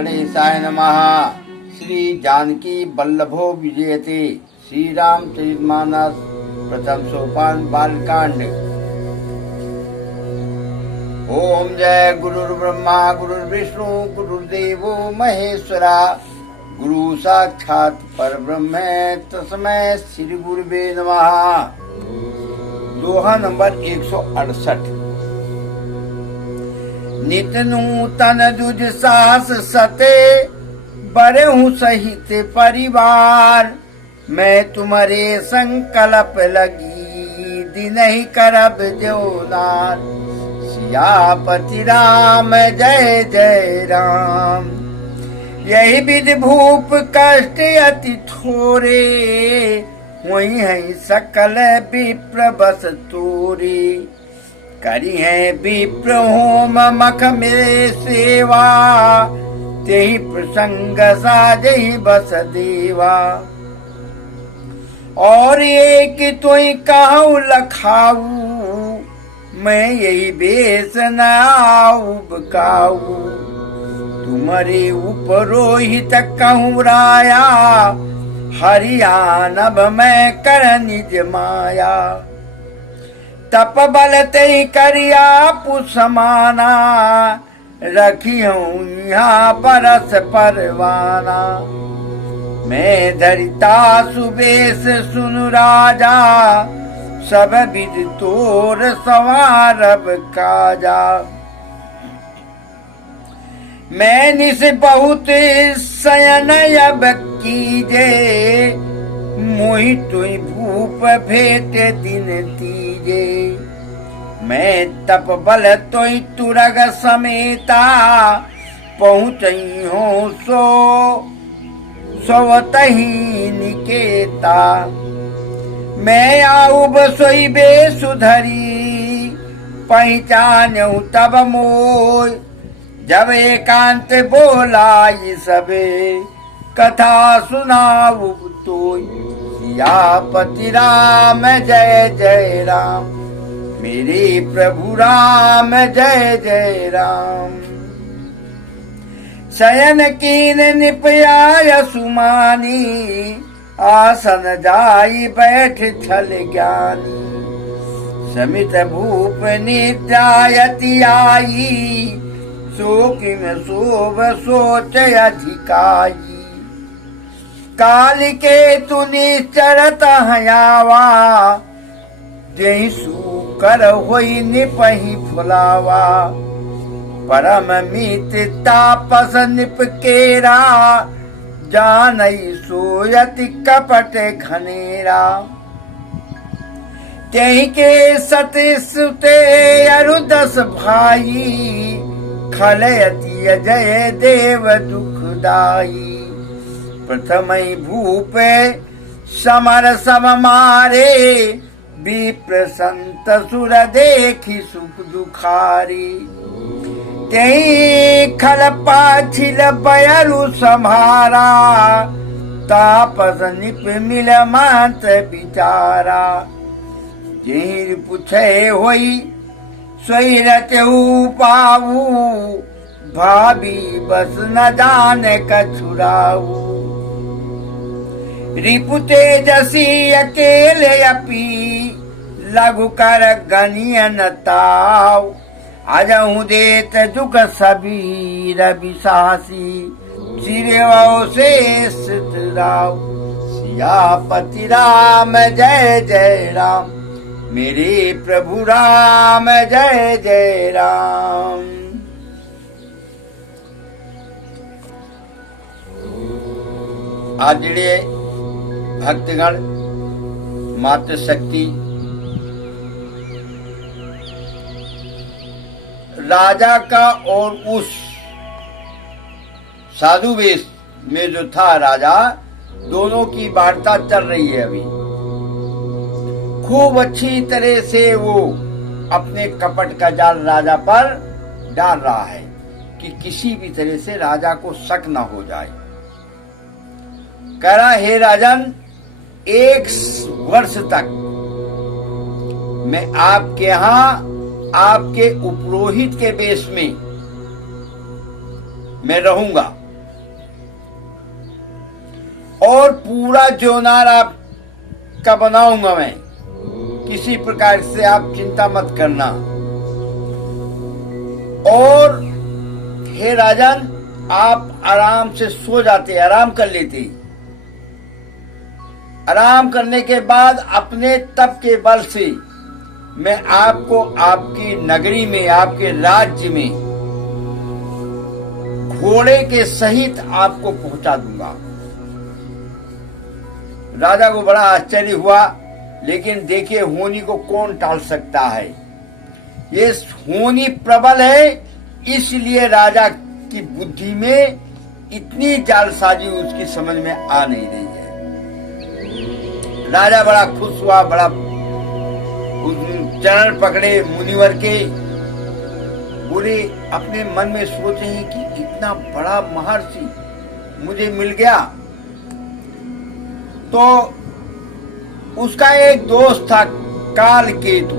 गणेशाय नमः। श्री जानकी वल्लभो विजयते। श्री रामचरितमानस प्रथम सोपान बालकांड। ओम जय गुरुर्ब्रह्मा गुरुर्विष्णु गुरुर्देवो महेश्वरा। गुरु साक्षात परब्रह्म तस्मै श्री गुरुवे नमः। दोहा नंबर 168। नित नूतन दुज सास सते, बरहु सहित परिवार। मैं तुम्हारे संकल्प लगी, दिन ही करब देवनार। सियापति राम जय जय राम। यही विधि भूप कष्ट अति थोरे, वही है सकल विप्र बस तोरे। करी है विप्र होम मख में सेवा, तेहि प्रसंग साजहि बस देवा। और एक तोई कहूँ लखाऊ, मैं यही बेस न आऊ बकाऊ। तुम्हारे उपरोहित कहूँ राया, हरियाणव मैं कर निज माया। तप बल ते करिया पुसमाना, रखी हूँ यहाँ परस परवाना। मैं धरिता सुबेश सुन राजा, सब विध तोर सवारब काजा। मैं निस बहुत शयन अब कीजे, मोहि तुई भूप भेट दिन तीजे। मैं तप बल तोई तुरग समेता, पहुँचई हो सो सोवतही निकेता। मैं आऊब सोई बेसुधरी, पहचानऊ तब मोय। जब एकांत बोलाई सबे, कथा सुनाऊ तोय। सियापति राम जय जय राम। मेरे प्रभु राम जय जय राम। शयन कीन निपयाय सुमानी, आसन जाई बैठ छल ज्ञानी। समित भूप निद्रायति आई, शोकिन शोभ सोच अधिकाई। काल के तु निश्चरत हयावा, जही सुकर होई निपहि फुलावा। परम मित तापस निपकेरा, जानई सोयति कपट घनेरा। तेहि के सति सुते अरुदस भाई, खलयति अजय देव दुखदाई। प्रथमई भूप समर सब मारे, विप्र संत सुर देखी सुख दुखारी। तेहि खल पाछिल बयरु सम्हारा, तापस निप मिल मात बिचारा। जेहि पुछे होई सोई रचहु पाऊ, भाभी बस न जाने कछुराऊ। रिपु तेजसी अकेले अपी, लघु कर गनिय न ताव। अजहु देत जुग सबीर विसासी, चिरवो शेष राव। सियापति राम जय जय राम। मेरे प्रभु राम जय जय राम। आदरणीय भक्तगण, मातृ शक्ति, राजा का और उस साधु वेश में जो था राजा, दोनों की वार्ता चल रही है अभी। खूब अच्छी तरह से वो अपने कपट का जाल राजा पर डाल रहा है कि किसी भी तरह से राजा को शक न हो जाए। कह रहा, हे राजन, 1 वर्ष तक मैं आपके यहाँ आपके उपरोहित के वेश में मैं रहूंगा। पूरा जोनार आपका बनाऊंगा मैं, किसी प्रकार से आप चिंता मत करना। और हे राजन, आप आराम से सो जाते, आराम कर लेते। आराम करने के बाद अपने तप के बल से मैं आपको आपकी नगरी में, आपके राज्य में घोड़े के सहित आपको पहुंचा दूंगा। राजा को बड़ा आश्चर्य हुआ, लेकिन देखिए होनी को कौन टाल सकता है। ये होनी प्रबल है, इसलिए राजा की बुद्धि में इतनी जालसाजी उसकी समझ में आ नहीं रही है। राजा बड़ा खुश हुआ, बड़ा चरण पकड़े मुनिवर के, बोले अपने मन में सोचे हैं कि इतना बड़ा महर्षि मुझे मिल गया। तो उसका एक दोस्त था कालकेतु,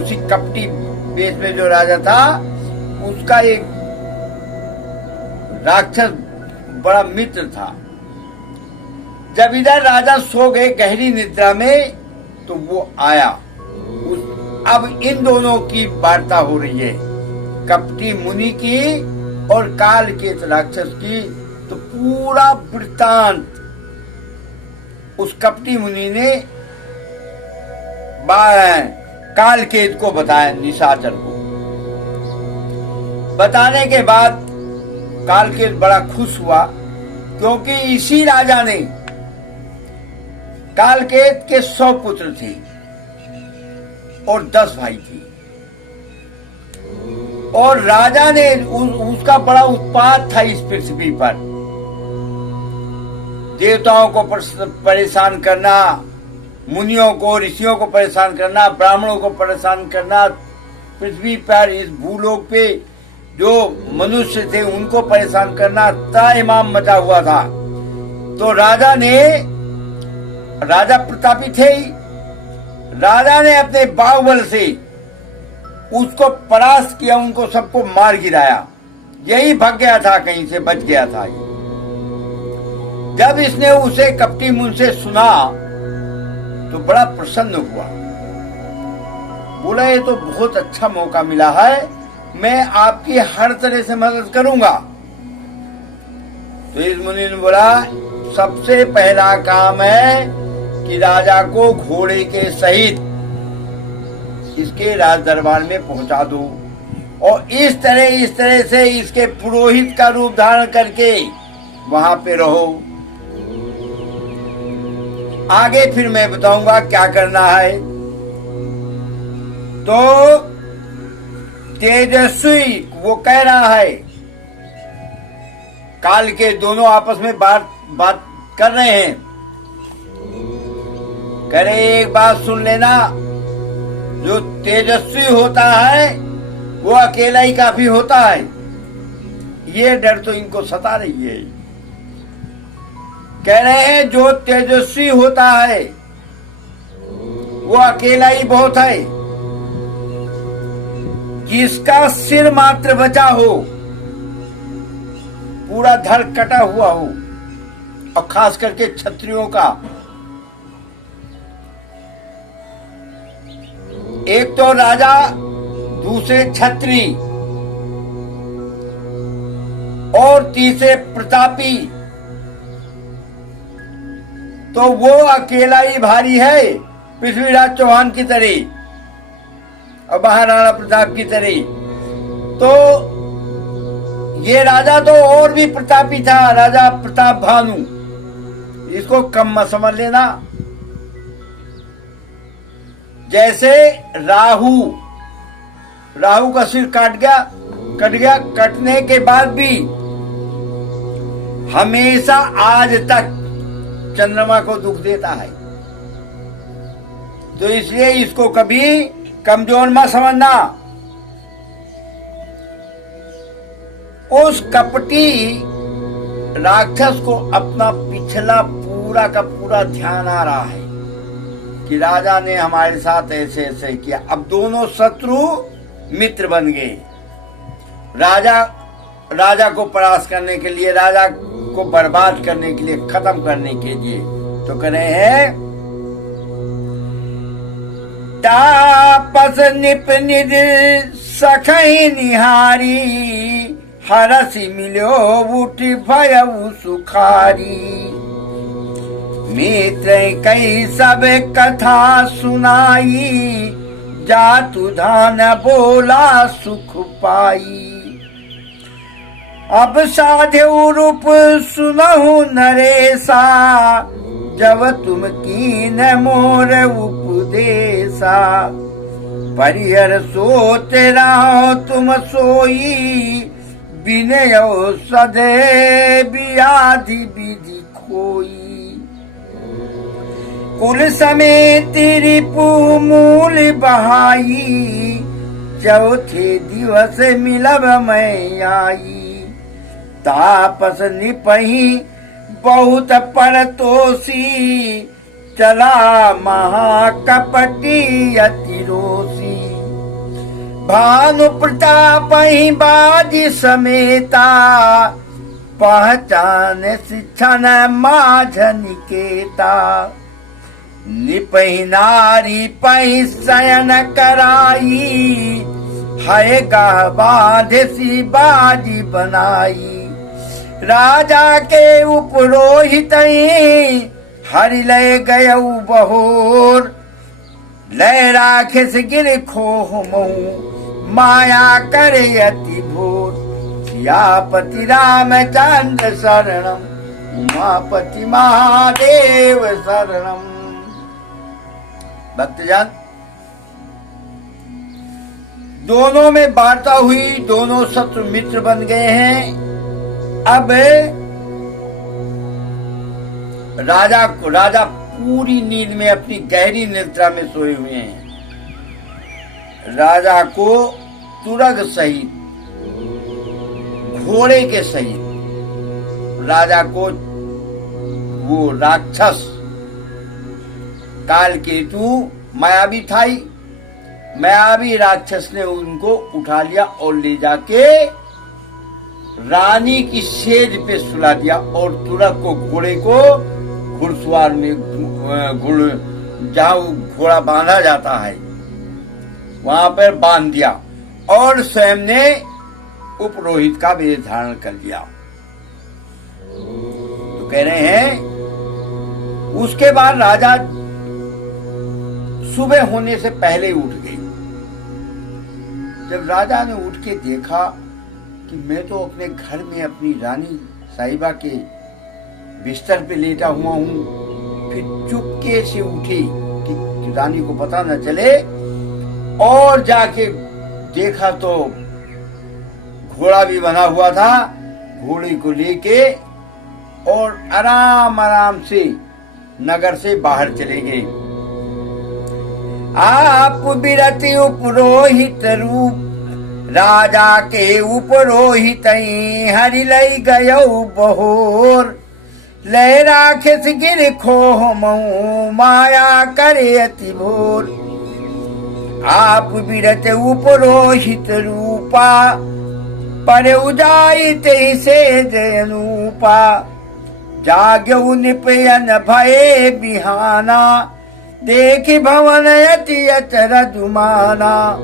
उसी कपटी वेश में जो राजा था, उसका एक राक्षस बड़ा मित्र था। जब इधर राजा सो गए गहरी निद्रा में, तो वो आया। अब इन दोनों की वार्ता हो रही है, कपटी मुनि की और कालकेत राक्षस की। तो पूरा वृत्तांत उस कपटी मुनि ने कालकेत को बताया, निशाचर को। बताने के बाद कालकेत बड़ा खुश हुआ, क्योंकि इसी राजा ने, कालकेत के 100 पुत्र थे और 10 भाई थे, और राजा ने उसका बड़ा उत्पात था इस पृथ्वी पर। देवताओं को परेशान करना, मुनियों को, ऋषियों को परेशान करना, ब्राह्मणों को परेशान करना, पृथ्वी पर इस भूलोक पे जो मनुष्य थे उनको परेशान करना, ताइमाम मचा हुआ था। तो राजा प्रतापी थे ही, राजा ने अपने बाहुबल से उसको परास्त किया, उनको सबको मार गिराया। यही भाग गया था, कहीं से बच गया था। जब इसने उसे कपटी मुनि से सुना तो बड़ा प्रसन्न हुआ, बोला ये तो बहुत अच्छा मौका मिला है, मैं आपकी हर तरह से मदद करूंगा। तो इस मुनि ने बोला सबसे पहला काम है कि राजा को घोड़े के सहित इसके राज दरबार में पहुंचा दो, और इस तरह से इसके पुरोहित का रूप धारण करके वहां पे रहो। आगे फिर मैं बताऊंगा क्या करना है। तो तेजस्वी वो कह रहा है, काल के दोनों आपस में बात कर रहे हैं। कह रहे एक बात सुन लेना, जो तेजस्वी होता है वो अकेला ही काफी होता है। ये डर तो इनको सता रही है। कह रहे हैं जो तेजस्वी होता है वो अकेला ही बहुत है। जिसका सिर मात्र बचा हो, पूरा धड़ कटा हुआ हो, और खास करके क्षत्रियों का, एक तो राजा, दूसरे छत्री और तीसरे प्रतापी, तो वो अकेला ही भारी है, पृथ्वीराज चौहान की तरह और महाराणा प्रताप की तरह। तो ये राजा तो और भी प्रतापी था, राजा प्रताप भानु, इसको कम मत समझ लेना। जैसे राहु का सिर कट गया, कटने के बाद भी हमेशा आज तक चंद्रमा को दुख देता है। तो इसलिए इसको कभी कमजोर मत समझना। उस कपटी राक्षस को अपना पिछला पूरा का पूरा ध्यान आ रहा है कि राजा ने हमारे साथ ऐसे ऐसे किया। अब दोनों शत्रु मित्र बन गए। राजा को परास्त करने के लिए, राजा को बर्बाद करने के लिए, खत्म करने के लिए। तो कह रहे हैं तापस निप निज सखई निहारी, हरसि मिलो उठी भयउ सुखारी। मित्र कई सब कथा सुनाई, जातु धान बोला सुख पाई। अब साधु रूप सुनहु नरेसा, जब तुम कीन मोर उपदेशा। परिहर सोते रहो तुम सोई, विनय सदे व्याधि विधि खोई। कुल समेत रिपु मूल बहाई, चौथे दिवस मिलब मैं आई। तापस निपही बहुत परतोषी, चला महाकपटी अति रोषी। भानु प्रताप ही बाजी समेता, पहचान शिक्षण माझ निकेता। निपहि नारी पहि शयन कराई, है गाह बांधे सी बाजी बनाई। राजा के उपरोहित हरि लय गयऊ बहोर, लय राखेस गिर खोह महु, माया करे अति भोर। सियापति रामचंद्र शरणम, उमापति महादेव शरणम। भक्तजन, दोनों में वार्ता हुई, दोनों शत्रु मित्र बन गए हैं। अब राजा पूरी नींद में, अपनी गहरी निद्रा में सोए हुए हैं। राजा को तुरग सहित, घोड़े के सहित, राजा को वो राक्षस कालकेतु मायावी था, मायावी राक्षस ने उनको उठा लिया और ले जाके रानी की सेज पे सुला दिया, और तुरग को, घोड़े को घुड़सवार में, जहाँ घोड़ा बांधा जाता है वहां पर बांध दिया, और स्वयं ने उपरोहित का वेश धारण कर लिया। तो कह रहे हैं उसके बाद राजा सुबह होने से पहले उठ गई। जब राजा ने उठ के देखा कि मैं तो अपने घर में अपनी रानी साहिबा के बिस्तर पे लेटा हुआ हूं, फिर चुपके से उठी कि रानी को पता न चले, और जाके देखा तो घोड़ा भी बना हुआ था। घोड़े को लेके और आराम आराम से नगर से बाहर चले गए। आप बिरति उपरोहित रूप, राजा के उपरोहित हरि लय गयऊ बहोर। लय राखेस गिर खोह महु, माया करे अति भोर। आप बिरत उपरोहित रूपा, पर उजाई ते से जयनूपा। जाग्यऊ निपयन भये बिहाना, देखि भवन अति अचर जुमाना।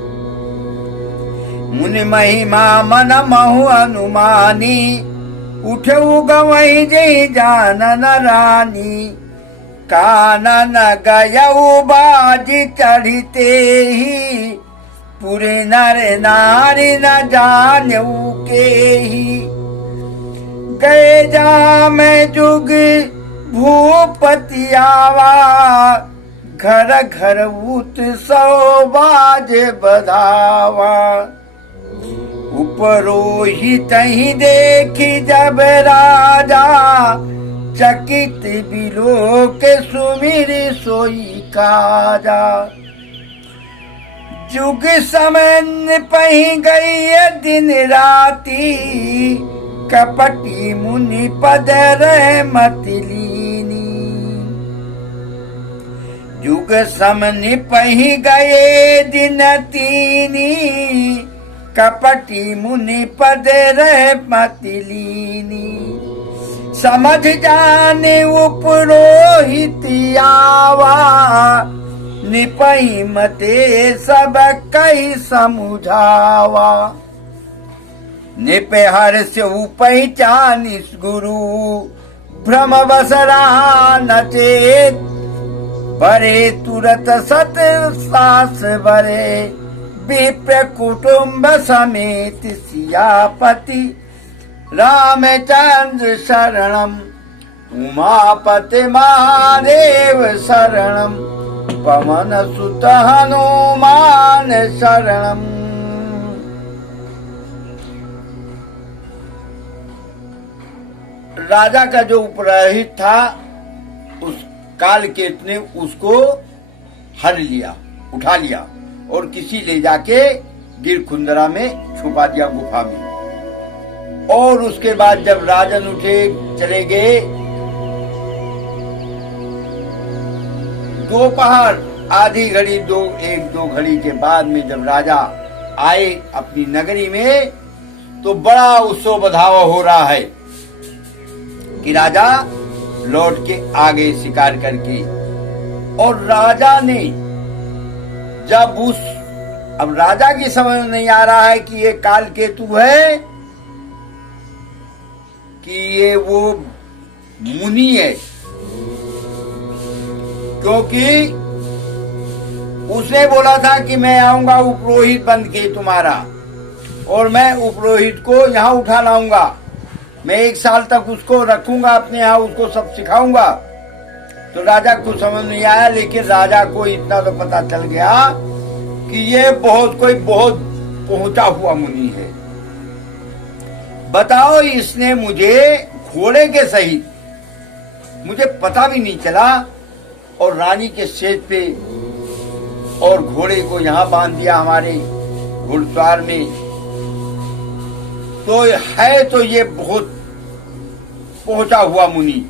मुनि महिमा मन महु अनुमानी, उठऊ गवई जय जानन रानी। कानन गयऊ बाजी चढ़ते ही, पुरे नर नारी न जानऊ के ही। गए जा में जुग भूपति आवा, घर घर उत्सव बाजे बधावा। उपरोहित ही देखी जब राजा, चकित बिलोक सुमिर सोई काजा। जुग समय पही गई दिन राती, कपटी मुनि पद रह मतिलीनी। जुग समय पही गए दिन तीनी, कपटी मुनि पद रह मतिलीनी। समझ जाने उपरोहित आवा, निपई मते सब कई समुझावा। निपे हर्ष उपचानिस गुरु, भ्रम बसरा नचेत, बरे तुरत सत सास बरे, विप्र कुटुंब समेत सियापति, रामचंद्र शरणम, उमापति महादेव शरणम, पवन सुत हनुमान शरणम। राजा का जो उपरोहित था, उस कालकेत ने उसको हर लिया, उठा लिया और किसी ले जाके गिरखुंदरा में छुपा दिया गुफा में। और उसके बाद जब राजन उठे चले गए, दोपहर आधी घड़ी एक दो घड़ी के बाद में जब राजा आए अपनी नगरी में, तो बड़ा उत्सव बधावा हो रहा है कि राजा लौट के आ गए शिकार करके। और राजा ने जब अब राजा की समझ नहीं आ रहा है कि ये कालकेतु है कि ये वो मुनि है, क्योंकि उसने बोला था कि मैं आऊंगा उपरोहित बन के तुम्हारा, और मैं उपरोहित को यहाँ उठा लाऊंगा, मैं 1 साल तक उसको रखूंगा अपने यहाँ, उसको सब सिखाऊंगा। तो राजा को समझ नहीं आया, लेकिन राजा को इतना तो पता चल गया कि ये कोई बहुत पहुंचा हुआ मुनि है। बताओ, इसने मुझे घोड़े के सहित, मुझे पता भी नहीं चला, और रानी के सेज पे और घोड़े को यहाँ बांध दिया हमारे घुड़सवार में। तो है तो ये बहुत पहुंचा हुआ मुनि,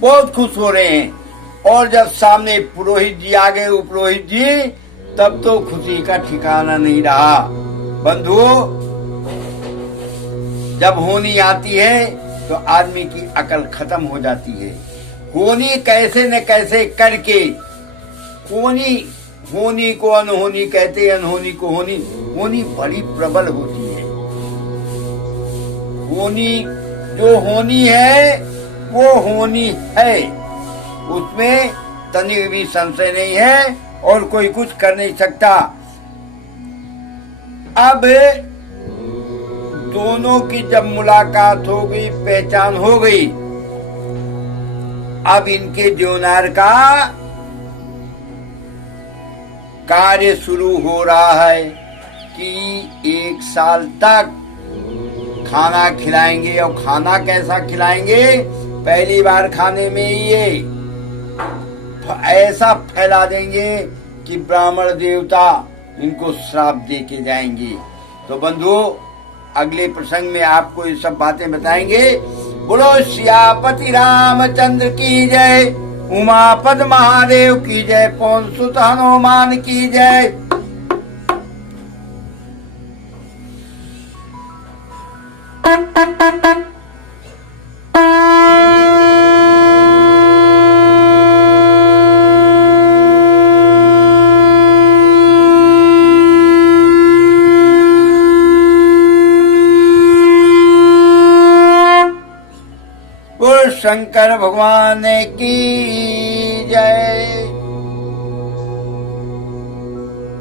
बहुत खुश हो रहे हैं। और जब सामने पुरोहित जी आ गए, उपरोहित जी, तब तो खुशी का ठिकाना नहीं रहा। बंधुओं, जब होनी आती है तो आदमी की अकल खत्म हो जाती है। होनी कैसे न कैसे करके, होनी को अनहोनी कहते, अनहोनी को होनी। होनी बड़ी प्रबल होती है। होनी जो होनी है वो होनी है, उसमें तनिक भी संशय नहीं है, और कोई कुछ कर नहीं सकता। अब दोनों की जब मुलाकात हो गई, पहचान हो गई, अब इनके देवनार का कार्य शुरू हो रहा है कि 1 साल तक खाना खिलाएंगे। और खाना कैसा खिलाएंगे? पहली बार खाने में ये ऐसा फैला देंगे कि ब्राह्मण देवता इनको श्राप दे के जाएंगे। तो बंधुओं, अगले प्रसंग में आपको ये सब बातें बताएंगे। बोलो सियापति रामचंद्र की जय, उमापद महादेव की जय, पवन सुत हनुमान की जय। शंकर भगवान की